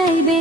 চাইবে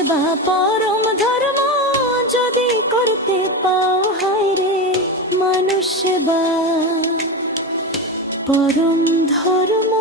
পরম ধর্ম যদি করতে পাও হায় মানুষ সেবা পরম ধর্ম